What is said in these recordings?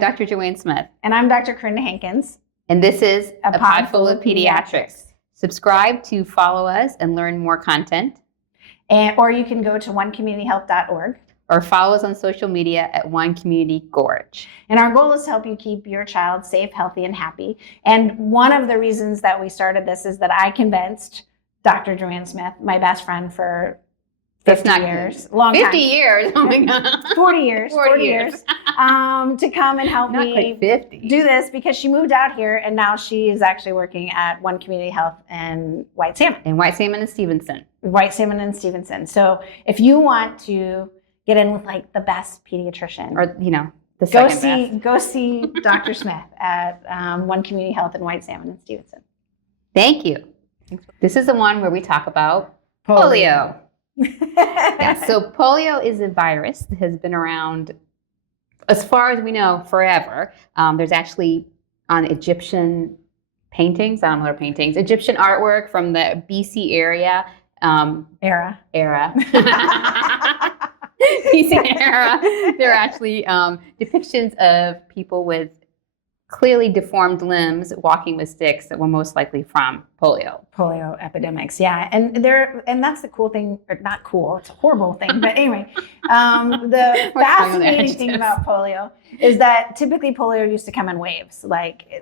Dr. Joanne Smith. And I'm Dr. Corinna Hankins. And this is A Pod Full of Pediatrics. Subscribe to follow us and learn more content. Or you can go to onecommunityhealth.org. Or follow us on social media at One Community Gorge. And our goal is to help you keep your child safe, healthy, and happy. And one of the reasons that we started this is that I convinced Dr. Joanne Smith, my best friend for 50 years. Long 50 time. Years? Oh my God. 40 years. 40 years. To come and help Not me quite 50. do this because she moved out here and now she is actually working at One Community Health in White Salmon. In White Salmon and Stevenson. White Salmon and Stevenson. So if you want to get in with like the best pediatrician, or the second best, go see Dr. Smith at One Community Health in White Salmon and Stevenson. Thank you. This is the one where we talk about polio. Yeah, so polio is a virus that has been around, as far as we know, forever. There's actually on Egyptian paintings, Egyptian artwork from the BC area. Era. BC era. There are actually depictions of people with clearly deformed limbs walking with sticks that were most likely from polio epidemics. Yeah. And that's the cool thing, or not cool, it's a horrible thing. But anyway, the fascinating thing about polio is that typically polio used to come in waves.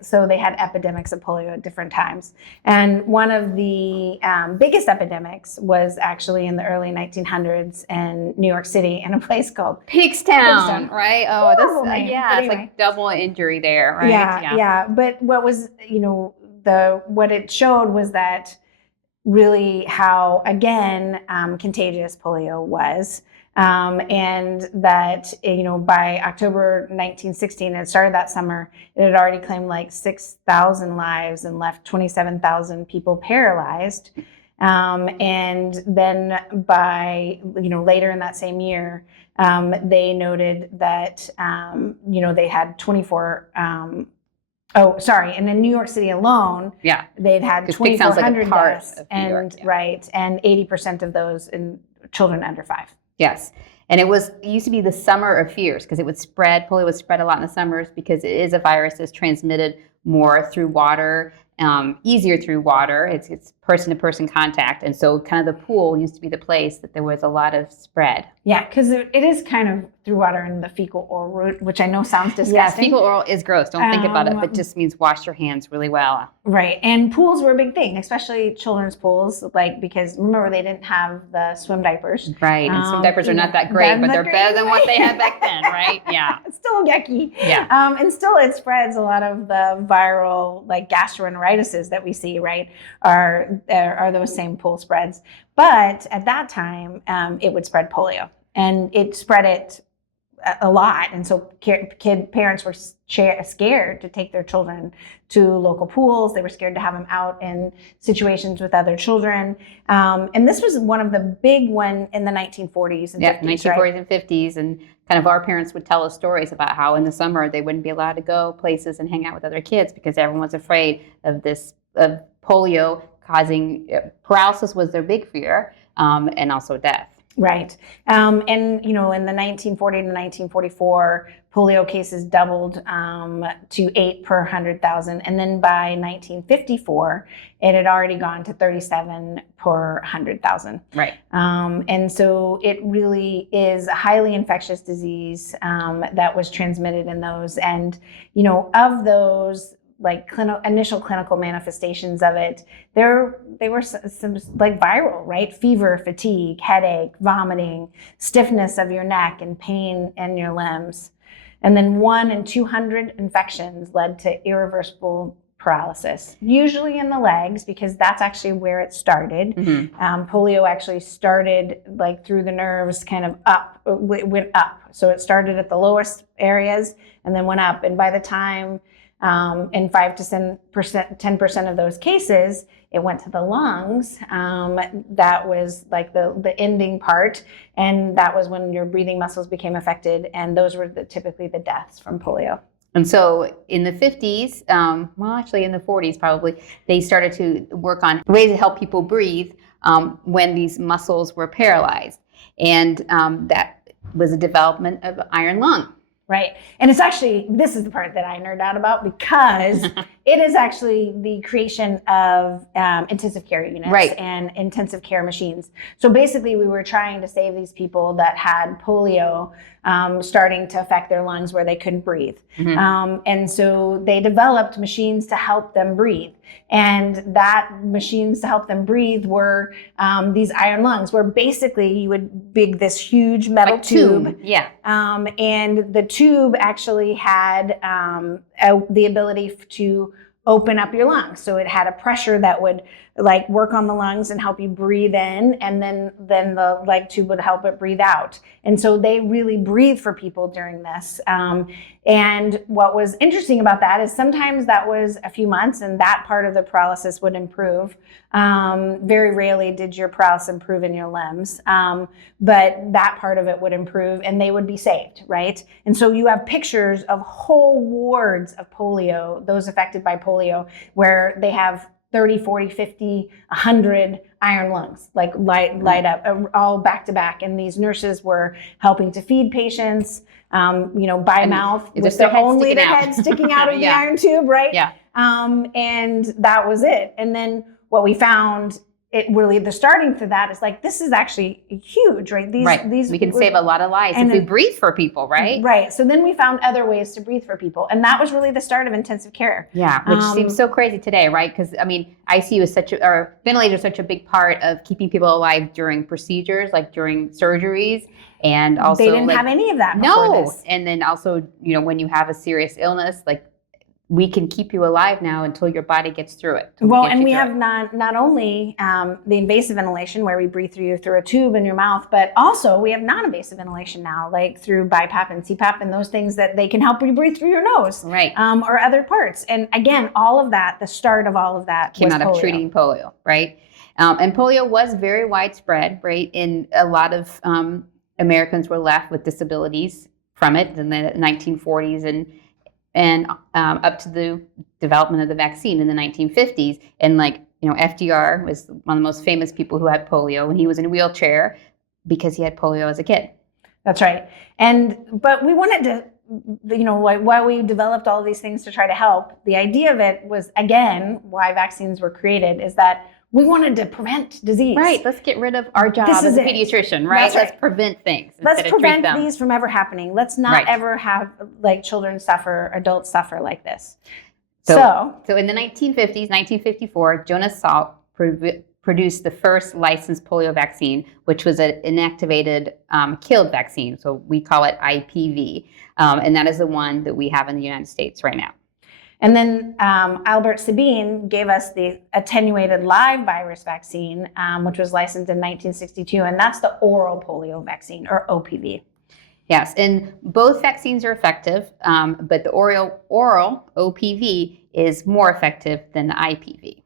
So they had epidemics of polio at different times. And one of the biggest epidemics was actually in the early 1900s in New York City in a place called Piggstown, right? Oh, it's anyway. Like double injury there, right? Yeah. But what was, what it showed was that really how, again, contagious polio was. And that, by October 1916, it started that summer, it had already claimed like 6,000 lives and left 27,000 people paralyzed. And then by, later in that same year, they noted that, they had 24, and in New York City alone, they'd had 2,400 deaths, and 80% of those in children under 5. Yes, and it used to be the summer of fears because polio would spread a lot in the summers because it is a virus that's transmitted more through water, easier through water. It's person-to-person contact, and so kind of the pool used to be the place that there was a lot of spread. Yeah, because it is kind of through water in the fecal-oral route, which I know sounds disgusting. Yeah, fecal-oral is gross. Don't think about it, but just means wash your hands really well. Right, and pools were a big thing, especially children's pools, because remember they didn't have the swim diapers. Right, and swim diapers are not that great, but they're better than what they had back then, right? Yeah. It's still yucky. Yeah. And still it spreads a lot of the viral, gastroenteritises that we see, right, are those same pool spreads. But at that time, it would spread polio. And it spread it a lot. And so parents were scared to take their children to local pools. They were scared to have them out in situations with other children. And this was one of the big one in the 1940s and 50s, 1940s right? and 50s. And kind of our parents would tell us stories about how in the summer they wouldn't be allowed to go places and hang out with other kids because everyone was afraid of polio causing paralysis was their big fear, and also death. Right. And, in the 1940 to 1944, polio cases doubled to 8 per 100,000. And then by 1954, it had already gone to 37 per 100,000. Right. And so it really is a highly infectious disease that was transmitted in those. And, of those, initial clinical manifestations of it, they were some viral, right? Fever, fatigue, headache, vomiting, stiffness of your neck, and pain in your limbs. And then 1 in 200 infections led to irreversible paralysis, usually in the legs, because that's actually where it started. Mm-hmm. Polio actually started through the nerves, kind of up, went up. So it started at the lowest areas and then went up. And by the time in 5 to 10% of those cases, it went to the lungs. That was the ending part. And that was when your breathing muscles became affected. And those were typically the deaths from polio. And so in the 50s, actually in the 40s probably, they started to work on ways to help people breathe when these muscles were paralyzed. And that was a development of iron lung. Right. And it's actually, this is the part that I nerd out about because it is actually the creation of intensive care units and intensive care machines. So basically we were trying to save these people that had polio starting to affect their lungs where they couldn't breathe. And so they developed machines to help them breathe. And that machines to help them breathe were these iron lungs, where basically you would dig this huge metal tube. Yeah. And the tube actually had the ability to open up your lungs. So it had a pressure that would like work on the lungs and help you breathe in, and then the leg tube would help it breathe out. And so they really breathe for people during this. And what was interesting about that is sometimes that was a few months and that part of the paralysis would improve. Very rarely did your paralysis improve in your limbs, but that part of it would improve and they would be saved, right? And so you have pictures of whole wards of polio, those affected by polio, where they have 30, 40, 50, 100 iron lungs, like light up, all back to back. And these nurses were helping to feed patients, by mouth, with their head sticking out of the iron tube, right? Yeah. And that was it. And then what we found, it really, the starting to that is like, this is actually huge, right? These we can save a lot of lives if we breathe for people, right? Right. So then we found other ways to breathe for people. And that was really the start of intensive care. Yeah, which seems so crazy today, right? Because, I mean, ICU is or ventilators are such a big part of keeping people alive during procedures, like during surgeries. And also they didn't have any of that before this. And then also, when you have a serious illness, like we can keep you alive now until your body gets through it. Well, and we have not only the invasive ventilation where we breathe through a tube in your mouth, but also we have non-invasive ventilation now, like through BiPAP and CPAP and those things that they can help you breathe through your nose, right? Or other parts. And again, all of that, the start of all of that came out of treating polio, right? And polio was very widespread, right? In a lot of Americans were left with disabilities from it in the 1940s and up to the development of the vaccine in the 1950s. And FDR was one of the most famous people who had polio, and he was in a wheelchair because he had polio as a kid. That's right. But we wanted to, while we developed all of these things to try to help, the idea of it was, again, why vaccines were created, is that we wanted to prevent disease. Right. Let's get rid of our job as a pediatrician, right? Let's prevent things. Let's prevent these from ever happening. Let's not ever have children suffer, adults suffer like this. So in the 1950s, 1954, Jonas Salk produced the first licensed polio vaccine, which was an inactivated killed vaccine. So we call it IPV. And that is the one that we have in the United States right now. And then Sabin gave us the attenuated live virus vaccine, which was licensed in 1962, and that's the oral polio vaccine, or OPV. Yes, and both vaccines are effective, but the oral OPV is more effective than the IPV.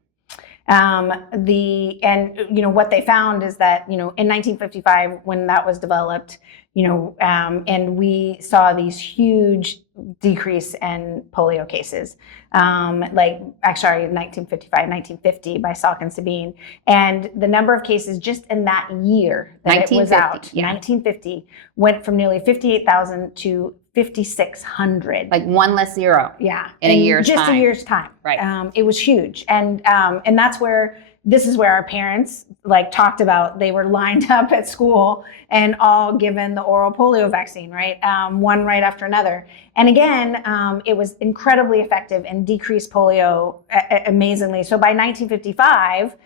What they found is that, in 1955, when that was developed, and we saw these huge decrease in polio cases, 1955, 1950 by Salk and Sabin. And the number of cases just in that year that it was out, 1950, went from nearly 58,000 to 5,600. Like one less zero. Yeah. In a year's time. Just a year's time. Right. It was huge. And that's where, this is where our parents talked about, they were lined up at school and all given the oral polio vaccine, right? One right after another. And again, it was incredibly effective and decreased polio amazingly. So by 1955,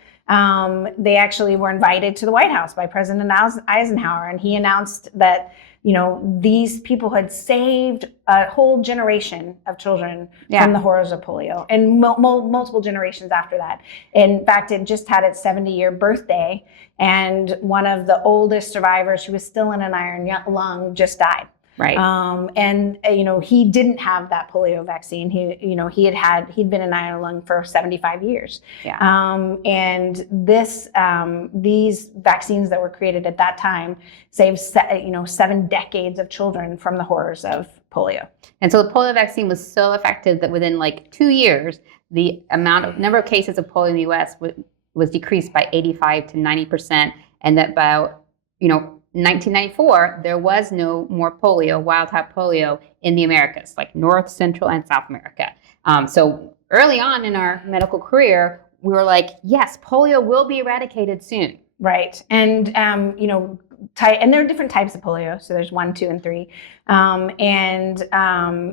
they actually were invited to the White House by President Eisenhower, and he announced that these people had saved a whole generation of children from the horrors of polio, and multiple generations after that. In fact, it just had its 70-year birthday, and one of the oldest survivors, who was still in an iron lung, just died. Right. He didn't have that polio vaccine. He'd been in iron lung for 75 years. Yeah. And these vaccines that were created at that time saved 7 decades of children from the horrors of polio. And so the polio vaccine was so effective that within 2 years, the number of cases of polio in the U.S. was decreased by 85 to 90%, and that about in 1994, there was no more polio, wild-type polio in the Americas, like North, Central, and South America. So early on in our medical career, we were like, yes, polio will be eradicated soon. Right. And, and there are different types of polio. So there's 1, 2, and 3.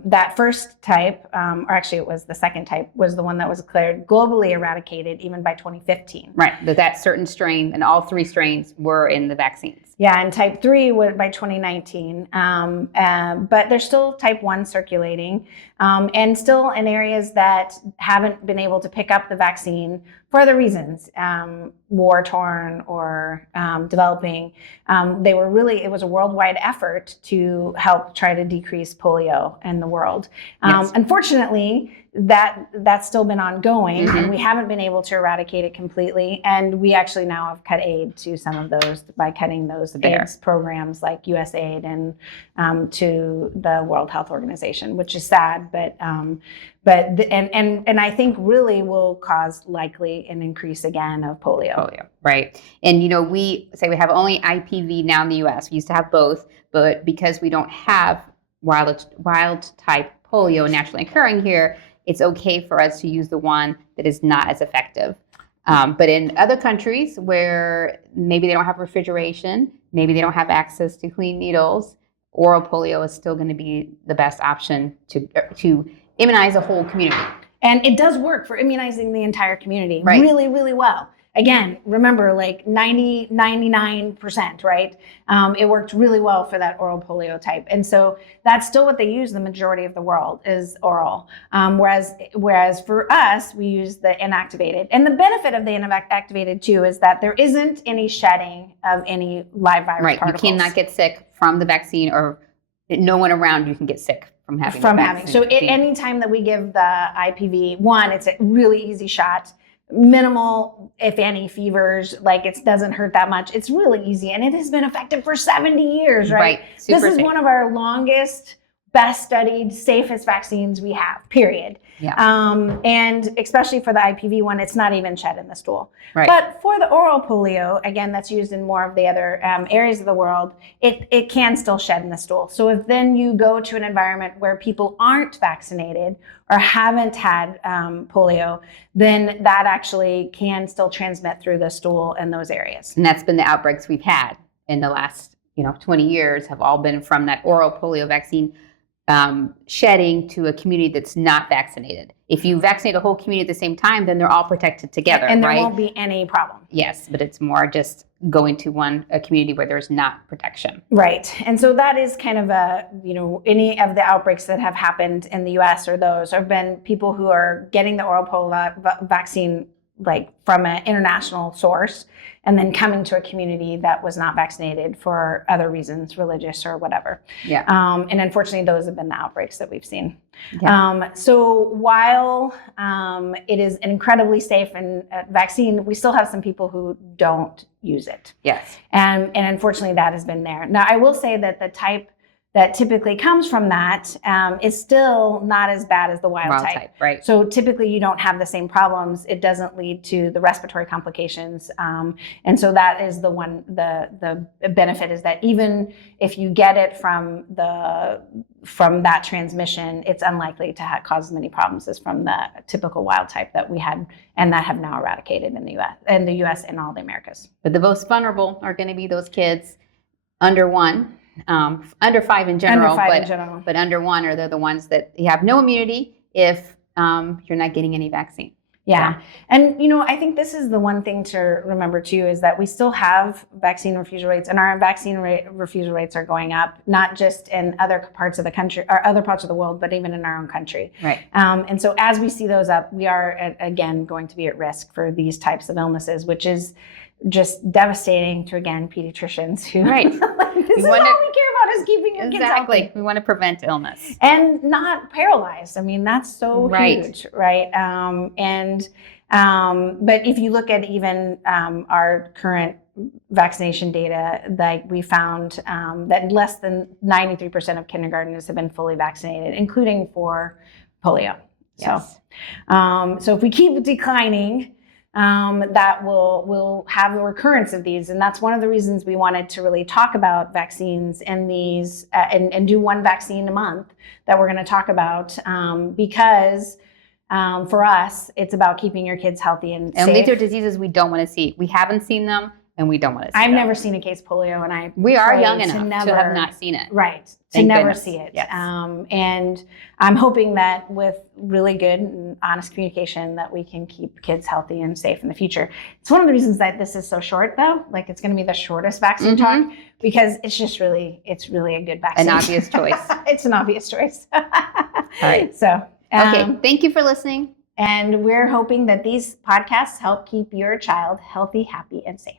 That first type, or actually it was the second type, was the one that was declared globally eradicated even by 2015. Right. That certain strain, and all 3 strains were in the vaccines. Yeah, and type 3 went by 2019. But there's still type 1 circulating, and still in areas that haven't been able to pick up the vaccine for other reasons, war-torn or developing. It was a worldwide effort to help try to decrease polio in the world. Yes. Unfortunately, that's still been ongoing, and we haven't been able to eradicate it completely. And we actually now have cut aid to some of those by cutting those AIDS programs like USAID and to the World Health Organization, which is sad, but I think really will cause likely an increase again of polio. Right. And we say we have only IPV now in the U.S. We used to have both, but because we don't have wild type polio naturally occurring here, it's okay for us to use the one that is not as effective. But in other countries where maybe they don't have refrigeration, maybe they don't have access to clean needles, oral polio is still going to be the best option to immunize a whole community. And it does work for immunizing the entire community Right. really, really well. Again, remember, like 99%, right? It worked really well for that oral polio type. And so that's still what they use the majority of the world is oral. Whereas for us, we use the inactivated. And the benefit of the inactivated too is that there isn't any shedding of any live virus particles. You cannot get sick from the vaccine, or no one around you can get sick from having the vaccine. So any time that we give the IPV, one, it's a really easy shot. Minimal, if any, fevers, like it doesn't hurt that much. It's really easy, and it has been effective for 70 years, right? Super this is safe. One of our longest, best studied, safest vaccines we have, period. Yeah. And especially for the IPV one, it's not even shed in the stool. Right. But for the oral polio, again, that's used in more of the other areas of the world, it can still shed in the stool. So if then you go to an environment where people aren't vaccinated or haven't had polio, then that actually can still transmit through the stool in those areas. And that's been the outbreaks we've had in the last 20 years have all been from that oral polio vaccine shedding to a community that's not vaccinated. If you vaccinate a whole community at the same time, then they're all protected together, and there right? won't be any problem. Yes, but it's more just going to a community where there's not protection. Right. And so that is kind of any of the outbreaks that have happened in the US or those have been people who are getting the oral polio vaccine like from an international source and then coming to a community that was not vaccinated for other reasons, religious or whatever. Yeah. And unfortunately, those have been the outbreaks that we've seen. Yeah. So while it is an incredibly safe vaccine, we still have some people who don't use it. Yes. And unfortunately, that has been there. Now, I will say that the type that typically comes from that is still not as bad as the wild type. Right. So typically you don't have the same problems. It doesn't lead to the respiratory complications. And so that is the benefit is that even if you get it from that transmission, it's unlikely to cause as many problems as from the typical wild type that we had and that have now eradicated in the US and all the Americas. But the most vulnerable are going to be those kids under 1. Under 5 in general, but under 1 are the ones that you have no immunity if you're not getting any vaccine. Yeah. And, I think this is the one thing to remember too, is that we still have vaccine refusal rates, and our vaccine refusal rates are going up, not just in other parts of the country or other parts of the world, but even in our own country. Right. And so as we see those up, we are again going to be at risk for these types of illnesses, which is just devastating to, again, pediatricians who right. this is all we care about is keeping your kids healthy. We want to prevent illness. And not paralyzed. I mean, that's so huge, right? But if you look at even our current vaccination data, like we found that less than 93% of kindergartners have been fully vaccinated, including for polio. Yes. So if we keep declining, that will have a recurrence of these. And that's one of the reasons we wanted to really talk about vaccines and these and do one vaccine a month that we're going to talk about because for us, it's about keeping your kids healthy and safe. And these are diseases we don't want to see. We haven't seen them, and we don't want to see I've them. never seen a case of polio, and we are young enough to have not seen it. Right. To Thank never goodness. see it. Yes. And I'm hoping that with really good and honest communication that we can keep kids healthy and safe in the future. It's one of the reasons that this is so short, though. Like, it's going to be the shortest vaccine talk because it's really a good vaccine. An obvious choice. It's an obvious choice. All right. So, okay. Thank you for listening. And we're hoping that these podcasts help keep your child healthy, happy, and safe.